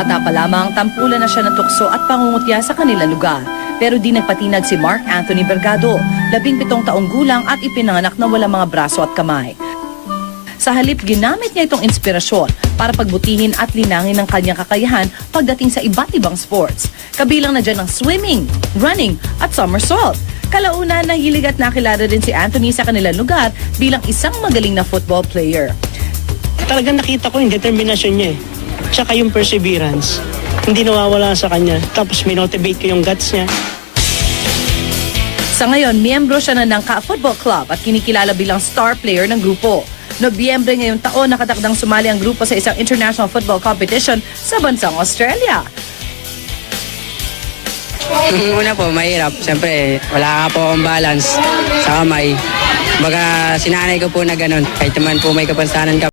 Bata pa lamang, tampulan na siya ng tukso at pangungutya sa kanilang lugar. Pero di nagpatinag si Mark Anthony Bergado, 17 taong gulang at ipinanganak na walang mga braso at kamay. Sa halip, ginamit niya itong inspirasyon para pagbutihin at linangin ang kanyang kakayahan pagdating sa iba't ibang sports. Kabilang na dyan ang swimming, running at somersault. Kalaunan, nahilig at nakilala din si Anthony sa kanilang lugar bilang isang magaling na football player. Talagang nakita ko yung determinasyon niya eh. Tsaka yung perseverance. Hindi nawawala sa kanya. Tapos minotivate ko yung guts niya. Sa ngayon, miyembro siya na ng Ka Football Club at kinikilala bilang star player ng grupo. Nobyembre ngayong taon, nakatakdang sumali ang grupo sa isang international football competition sa bansang Australia. Una po, mahirap. Siyempre, wala ka po akong balance sa kamay. Baga, sinanay ko po na ganun. Kahit naman po may kapansanan ka.